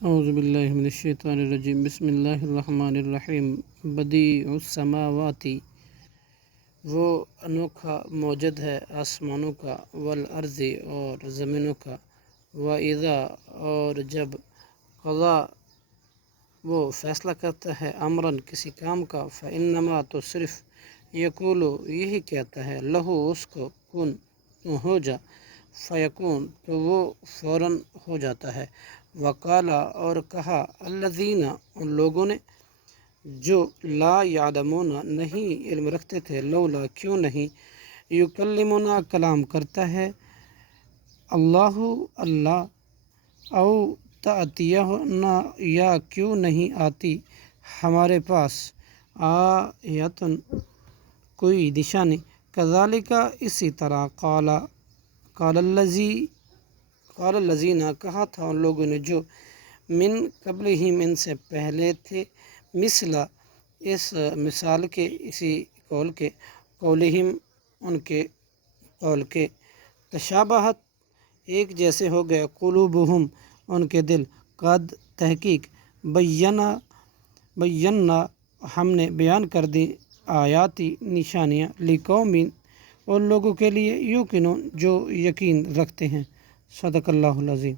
اعوذ باللہ من الشیطان الرجیم، بسم اللہ الرحمن الرحیم۔ بدیع السماوات، وہ انوکھا موجد ہے آسمانوں کا، والارض اور زمینوں کا، واذا اور جب قضا وہ فیصلہ کرتا ہے، امراً کسی کام کا، فانما تو صرف یقول یہی کہتا ہے، لہو اس کو، کن ہو جا، فیکون تو وہ فوراً ہو جاتا ہے۔ وقالا اور کہا، الذین ان لوگوں نے، جو لا یعلمون نہیں علم رکھتے تھے، لولا کیوں نہیں، یکلمنا کلام کرتا ہے اللہ اللہ، او تأتینا یا کیوں نہیں آتی ہمارے پاس، آیتن کوئی نشانی، کذالک اسی طرح، قال الذین کہا تھا ان لوگوں نے جو، من قبلہم ان سے پہلے تھے، مثلا اس مثال کے، اسی قول کے، قولہم ان کے قول کے، تشابہت ایک جیسے ہو گئے، قلوبہم ان کے دل، قد تحقیق، بینا ہم نے بیان کر دی، آیاتی نشانیاں، لقوم ان لوگوں کے لیے، یوقنون جو یقین رکھتے ہیں۔ صدق اللہ العظیم۔